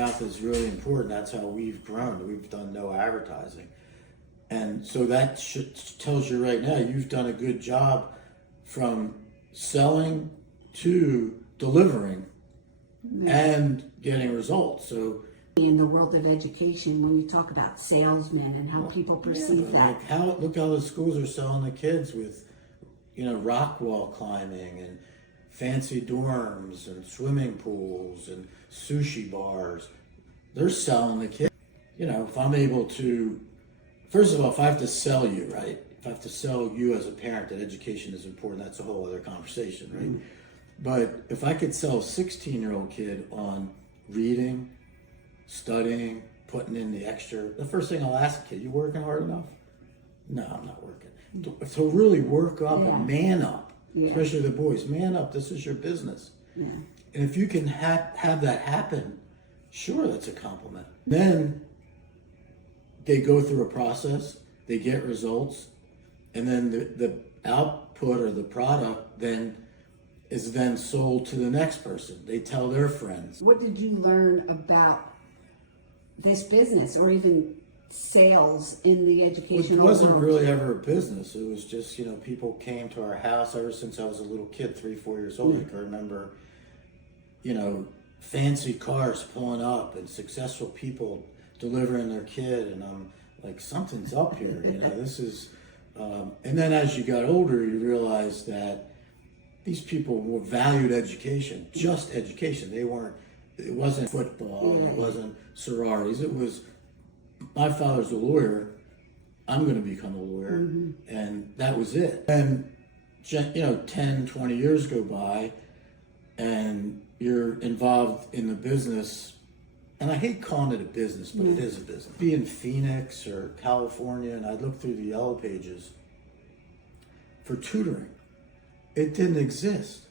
mouth is really important. That's how we've grown. We've done no advertising. And so that tells you right now, you've done a good job from selling to delivering and getting results. So in the world of education, when you talk about salesmen and how people perceive that. Like look how the schools are selling the kids with, rock wall climbing and fancy dorms and swimming pools and sushi bars. They're selling the kids. If I'm able to, first of all, if I have to sell you, right? If I have to sell you as a parent that education is important, that's a whole other conversation, right? Mm-hmm. But if I could sell a 16-year-old kid on reading, studying, putting in the extra, the first thing I'll ask a kid, you working hard enough? No, I'm not working. So really work up and man up, especially the boys. Man up, this is your business. Yeah. And if you can have that happen, sure, that's a compliment. Then they go through a process, they get results, and then the output or the product then is then sold to the next person. They tell their friends. What did you learn about this business or even sales in the educational world? It wasn't world? really ever a business. It was just, people came to our house ever since I was a little kid, 3-4 years old. I can remember, fancy cars pulling up and successful people delivering their kid. And I'm like, something's up here, this is, and then as you got older, you realized that these people were valued education, just education. It wasn't football, it wasn't sororities. It was, my father's a lawyer, I'm going to become a lawyer, and that was it. And 10, 20 years go by, and you're involved in the business, and I hate calling it a business, but it is a business. Be in Phoenix or California, and I'd look through the yellow pages for tutoring. It didn't exist.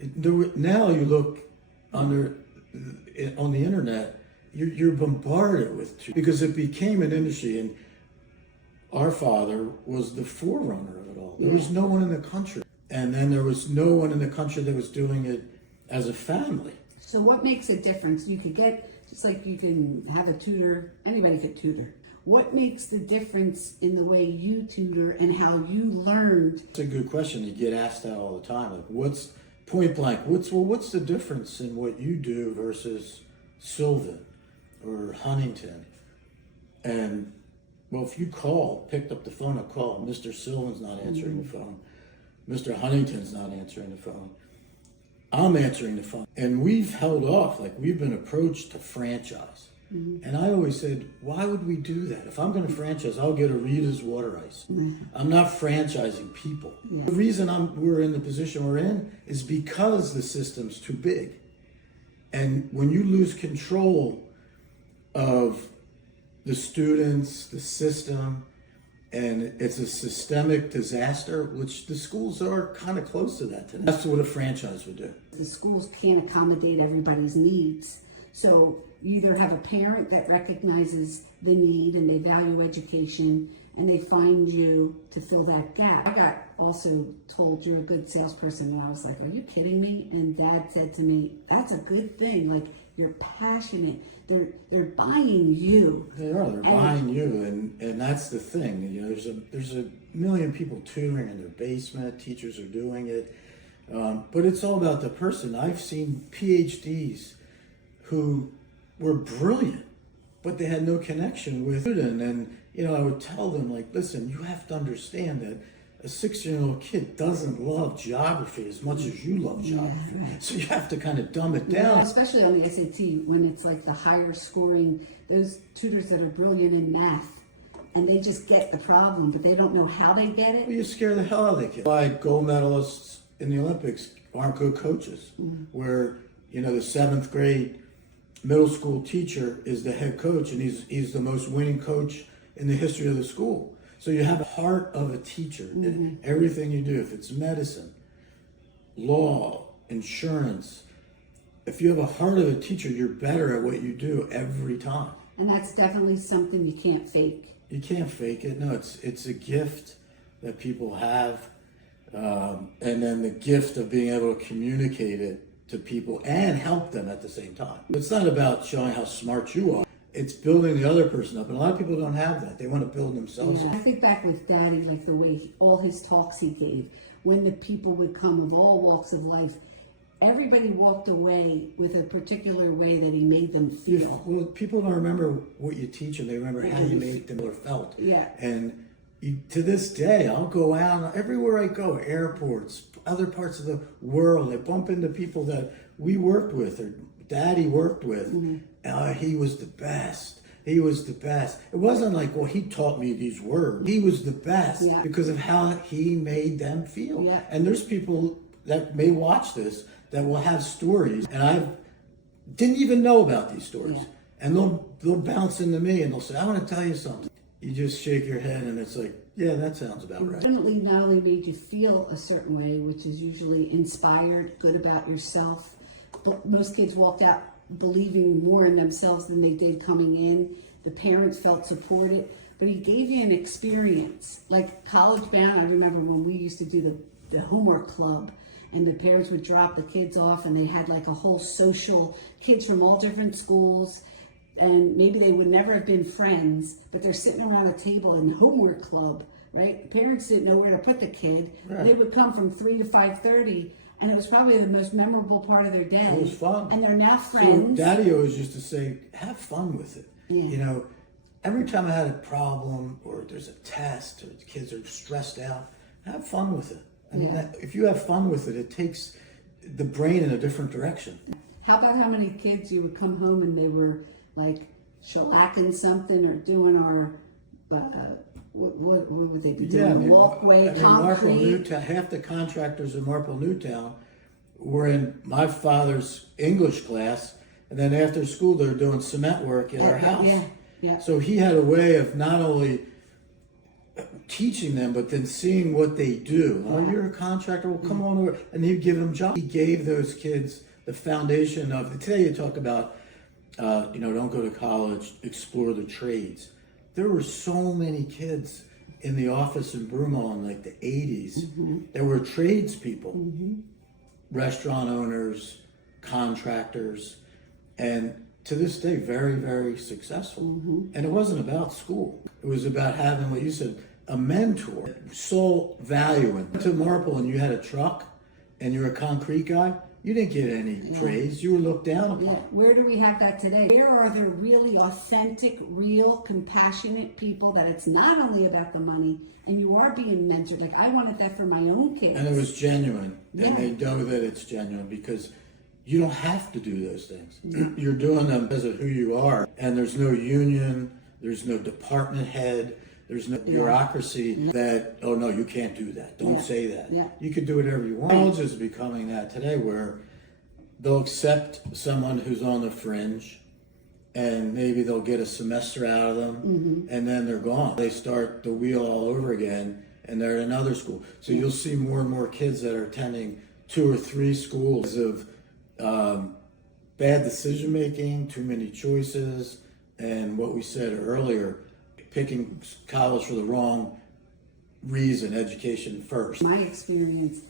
Now you look on the internet, you're bombarded with tutoring because it became an industry, and our father was the forerunner of it all. There was no one in the country, and then there was no one in the country that was doing it as a family. So what makes a difference? You could get, just like you can have a tutor, anybody could tutor. What makes the difference in the way you tutor and how you learned? It's a good question. You get asked that all the time. Like, what's point blank? What's the difference in what you do versus Sylvan or Huntington? And well, if you picked up the phone and called, Mr. Sylvan's not answering the phone. Mr. Huntington's not answering the phone. I'm answering the phone. And we've held off, like we've been approached to franchise. And I always said, why would we do that? If I'm going to franchise, I'll get a Rita's Water Ice. I'm not franchising people. The reason we're in the position we're in is because the system's too big. And when you lose control of the students, the system, and it's a systemic disaster, which the schools are kind of close to that today. That's what a franchise would do. The schools can't accommodate everybody's needs. So you either have a parent that recognizes the need and they value education and they find you to fill that gap. I got also told you're a good salesperson, and I was like, are you kidding me? And Dad said to me, that's a good thing. Like, you're passionate. They're buying you. They are. They're buying you, and that's the thing. There's a million people tutoring in their basement. Teachers are doing it, but it's all about the person. I've seen PhDs who were brilliant, but they had no connection with it. And I would tell them, like, listen, you have to understand that a 6-year-old kid doesn't love geography as much as you love geography. Yeah, right. So you have to kind of dumb it down. Yeah, especially on the SAT, when it's like the higher scoring, those tutors that are brilliant in math, and they just get the problem, but they don't know how they get it. Well, you scare the hell out of the kid. Why gold medalists in the Olympics aren't good coaches, where, the 7th grade middle school teacher is the head coach, and he's the most winning coach in the history of the school. So you have the heart of a teacher in everything you do. If it's medicine, law, insurance, if you have a heart of a teacher, you're better at what you do every time. And that's definitely something you can't fake. You can't fake it. No, it's a gift that people have, and then the gift of being able to communicate it to people and help them at the same time. It's not about showing how smart you are. It's building the other person up. And a lot of people don't have that. They want to build themselves up. I think back with Daddy, like the way all his talks he gave, when the people would come of all walks of life, everybody walked away with a particular way that he made them feel. Well, people don't remember what you teach them. They remember how you make them felt. Yeah. And to this day, I'll go out everywhere I go, airports, other parts of the world. I bump into people that we worked with or Daddy worked with. He was the best. He was the best. It wasn't like, well, he taught me these words. He was the best because of how he made them feel. Yeah. And there's people that may watch this that will have stories, and I didn't even know about these stories. And they'll bounce into me and they'll say, I want to tell you something. You just shake your head and it's like, yeah, that sounds about right. Definitely not only made you feel a certain way, which is usually inspired, good about yourself. Most kids walked out believing more in themselves than they did coming in. The parents felt supported, but he gave you an experience. Like College Bound, I remember when we used to do the homework club, and the parents would drop the kids off and they had like a whole social, kids from all different schools, and maybe they would never have been friends, but they're sitting around a table in homework club, right? Parents didn't know where to put the kid. Right. They would come from 3 to 5:30, and it was probably the most memorable part of their day. It was fun. And they're now friends. So Daddy always used to say, have fun with it. Yeah. You know, every time I had a problem or there's a test or the kids are stressed out, have fun with it. I mean, if you have fun with it, it takes the brain in a different direction. How about how many kids you would come home and they were like shellacking something or doing our, what would they be doing? Walkway, concrete. Half the contractors in Marple Newtown were in my father's English class, and then after school they're doing cement work at our house. Yeah. So he had a way of not only teaching them, but then seeing what they do. Oh, you're a contractor, well, come on over. And he'd give them jobs. He gave those kids the foundation of, today you talk about, don't go to college, explore the trades. There were so many kids in the office in Broomall in like the 80s. There were tradespeople, restaurant owners, contractors, and to this day, very, very successful. And it wasn't about school. It was about having, what you said, a mentor, saw value in. To Marple and you had a truck and you're a concrete guy, you didn't get any praise. You were looked down upon. Where do we have that today? Where are there really authentic, real, compassionate people that it's not only about the money and you are being mentored? Like I wanted that for my own kids. And it was genuine. And they know that it's genuine because you don't have to do those things. You're doing them because of who you are. And there's no union, there's no department head, there's no bureaucracy that, oh no, you can't do that. Don't say that. You could do whatever you want. College is becoming that today where they'll accept someone who's on the fringe and maybe they'll get a semester out of them and then they're gone. They start the wheel all over again and they're at another school. So you'll see more and more kids that are attending 2 or 3 schools of bad decision making, too many choices, and what we said earlier, picking college for the wrong reason, education first. My experience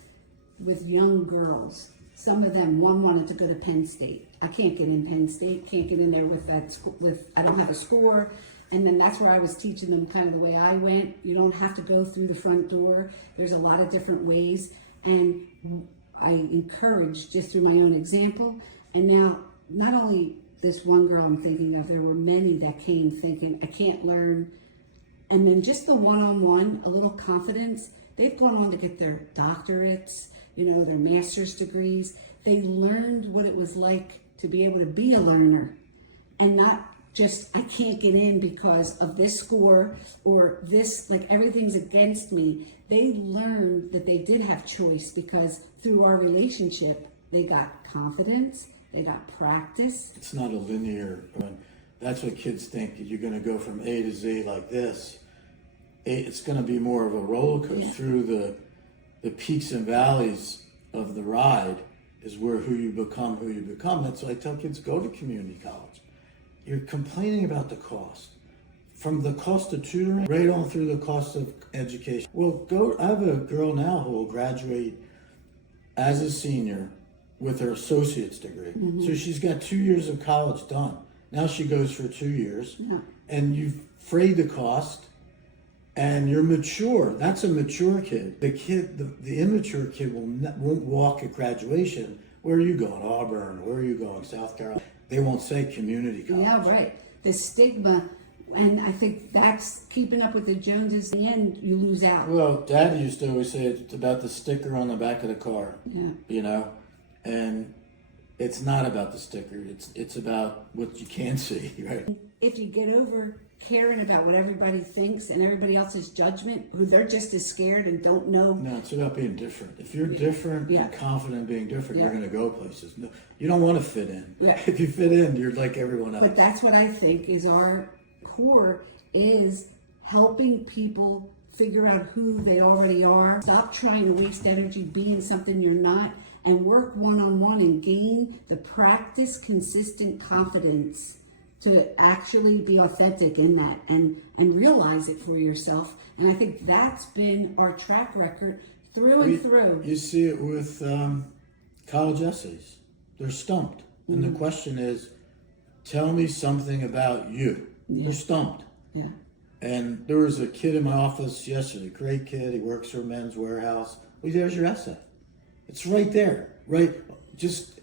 with young girls, some of them, one wanted to go to Penn State. I can't get in Penn State, can't get in there with that school, I don't have a score. And then that's where I was teaching them kind of the way I went. You don't have to go through the front door. There's a lot of different ways. And I encouraged just through my own example. And now, not only this one girl I'm thinking of, there were many that came thinking, I can't learn. And then just the one-on-one, a little confidence. They've gone on to get their doctorates, their master's degrees. They learned what it was like to be able to be a learner and not just, I can't get in because of this score or this, like everything's against me. They learned that they did have choice because through our relationship, they got confidence, they got practice. It's not a linear, that's what kids think. You're going to go from A to Z like this. It's going to be more of a roller coaster through the peaks and valleys of the ride is where who you become. That's why I tell kids, go to community college. You're complaining about the cost. From the cost of tutoring, right on through the cost of education. Well, I have a girl now who will graduate as a senior with her associate's degree. So she's got 2 years of college done. Now she goes for 2 years, and you've frayed the cost, and you're mature. That's a mature kid. The immature kid won't walk at graduation. Where are you going? Auburn. Where are you going? South Carolina. They won't say community college. Yeah, right. The stigma, and I think that's keeping up with the Joneses. In the end, you lose out. Well, Dad used to always say it's about the sticker on the back of the car. Yeah. You know, and it's not about the sticker. It's about what you can see, right? If you get over caring about what everybody thinks and everybody else's judgment, who they're just as scared and don't know. No, it's about being different. If you're different and confident in being different, you're Yeah. going to go places. No, you don't want to fit in. Yeah. If you fit in, you're like everyone else. But that's what I think is our core, is helping people figure out who they already are. Stop trying to waste energy being something you're not, and work one-on-one and gain the practice, consistent confidence to actually be authentic in that and realize it for yourself. And I think that's been our track record through and through. You see it with college essays. They're stumped. And the question is, tell me something about you. They're stumped. Yeah. And there was a kid in my office yesterday, great kid. He works for a Men's Warehouse. Well, there's your essay. It's right there, right? Just,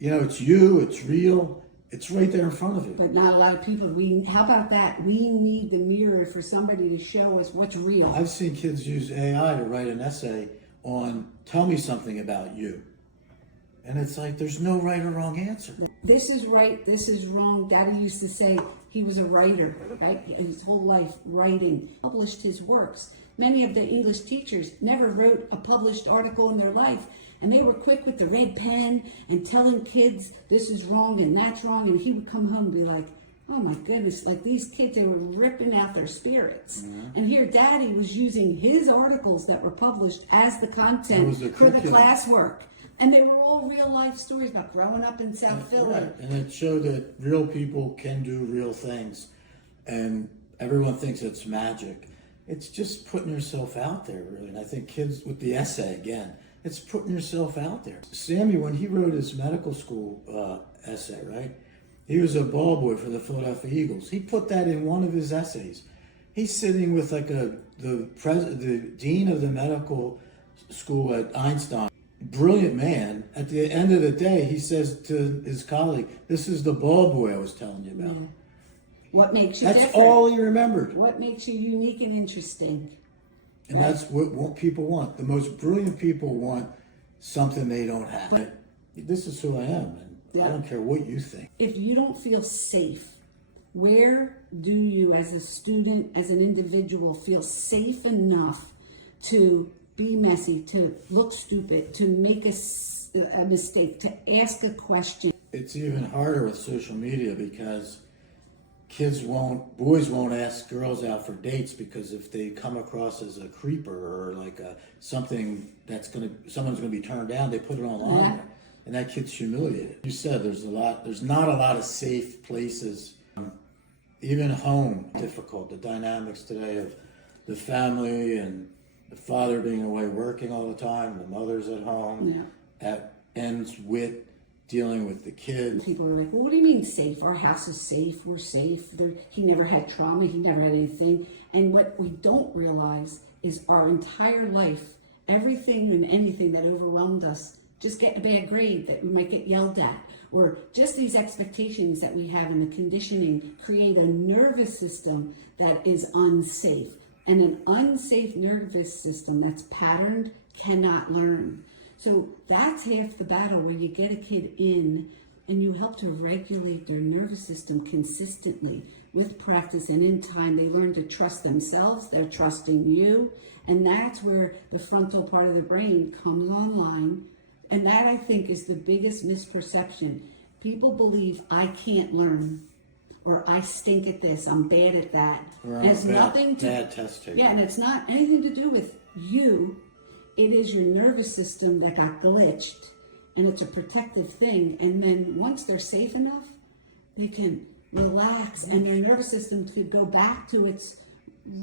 it's you, it's real. It's right there in front of you. But not a lot of people. How about that? We need the mirror for somebody to show us what's real. I've seen kids use AI to write an essay on tell me something about you. And it's like there's no right or wrong answer. This is right, this is wrong. Daddy used to say he was a writer, right? His whole life writing, published his works. Many of the English teachers never wrote a published article in their life. And they were quick with the red pen and telling kids this is wrong and that's wrong. And he would come home and be like, oh my goodness, like these kids, they were ripping out their spirits. And here Daddy was using his articles that were published as the content for the classwork. And they were all real life stories about growing up in South Philly. Right. And it showed that real people can do real things. And everyone thinks it's magic. It's just putting yourself out there, really. And I think kids with the essay, again, it's putting yourself out there. Sammy, when he wrote his medical school essay, right? He was a ball boy for the Philadelphia Eagles. He put that in one of his essays. He's sitting with like the dean of the medical school at Einstein. Brilliant man. At the end of the day, he says to his colleague, "This is the ball boy I was telling you about." Yeah. What makes you That's different? all he remembered. What makes you unique and interesting? And that's what people want. The most brilliant people want something they don't have. This is who I am, and I don't care what you think. If you don't feel safe, where do you as a student, as an individual, feel safe enough to be messy, to look stupid, to make a mistake, to ask a question? It's even harder with social media because boys won't ask girls out for dates, because if they come across as a creeper or like someone's gonna be turned down, they put it online. Yeah. And that kid's humiliated. You said there's not a lot of safe places. Even home, difficult. The dynamics today of the family and the father being away working all the time, the mother's at home. Yeah. That ends with dealing with the kids. People are like, well, what do you mean safe? Our house is safe. We're safe. He never had trauma. He never had anything. And what we don't realize is our entire life, everything and anything that overwhelmed us, just getting a bad grade that we might get yelled at, or just these expectations that we have in the conditioning, create a nervous system that is unsafe. And an unsafe nervous system that's patterned cannot learn. So that's half the battle, where you get a kid in and you help to regulate their nervous system consistently with practice, and in time they learn to trust themselves, they're trusting you, and that's where the frontal part of the brain comes online. And that, I think, is the biggest misperception. People believe I can't learn, or I stink at this, I'm bad at that. Or It has I'm nothing to bad test taker. Yeah, and it's not anything to do with you. It is your nervous system that got glitched, and it's a protective thing. And then once they're safe enough, they can relax, and their nervous system could go back to its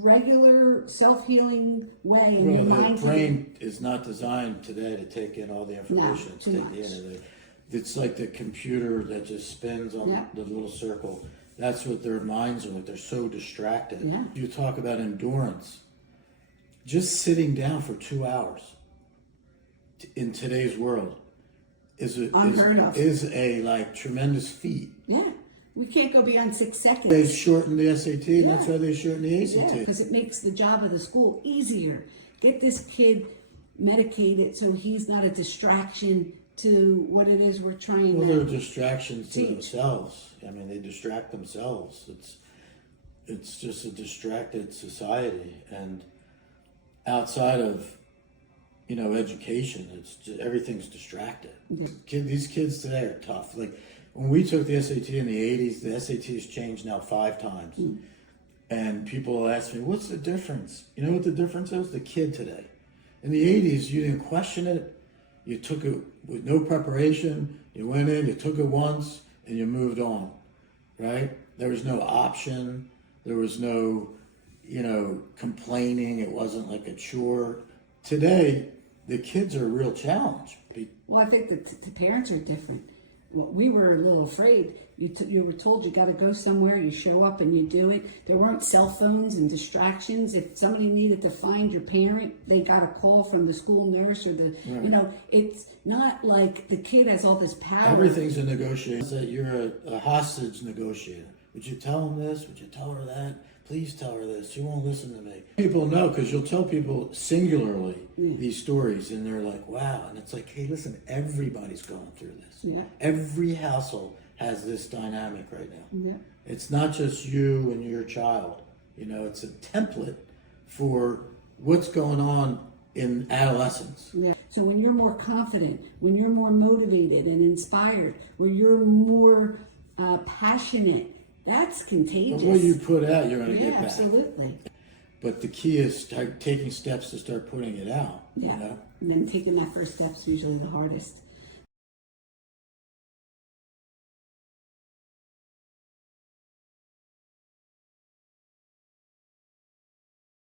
regular self-healing way, and your Well, mind the can- brain is not designed today to take in all the information. No, It's too taking much. in. It's like the computer that just spins on Yeah. the little circle. That's what their minds are like. They're so distracted. Yeah. You talk about endurance. Just sitting down for 2 hours in today's world Unheard of. is a like tremendous feat. Yeah, we can't go beyond 6 seconds. They shortened the SAT, and that's Yeah. why they shortened the ACT. Yeah, because it makes the job of the school easier. Get this kid medicated so he's not a distraction to what it is we're trying Well, they're to distractions to teach. themselves. I mean, they distract themselves. It's just a distracted society, and outside of education, it's just, everything's distracted. Yeah. These kids today are tough. Like when we took the SAT in the '80s, the SAT's changed now 5 times, and people ask me, "What's the difference?" You know what the difference is? The kid today. In the '80s, you didn't question it. You took it with no preparation. You went in, you took it once, and you moved on, right? There was no option. There was no, complaining. It wasn't like a chore. Today, the kids are a real challenge. Well, I think that the parents are different. Well, we were a little afraid. You were told you got to go somewhere. You show up and you do it. There weren't cell phones and distractions. If somebody needed to find your parent, they got a call from the school nurse or the. Right. It's not like the kid has all this power. Everything's a negotiation. That you're a hostage negotiator. Would you tell him this? Would you tell her that? Please tell her this. She won't listen to me. People know because you'll tell people singularly these stories, and they're like, "Wow!" And it's like, "Hey, listen, everybody's going through this. Yeah. Every household has this dynamic right now. Yeah. It's not just you and your child. It's a template for what's going on in adolescence." Yeah. So when you're more confident, when you're more motivated and inspired, when you're more passionate, that's contagious. But what you put out, you're going to get back. Absolutely. But the key is taking steps to start putting it out. Yeah. And then taking that first step's usually the hardest.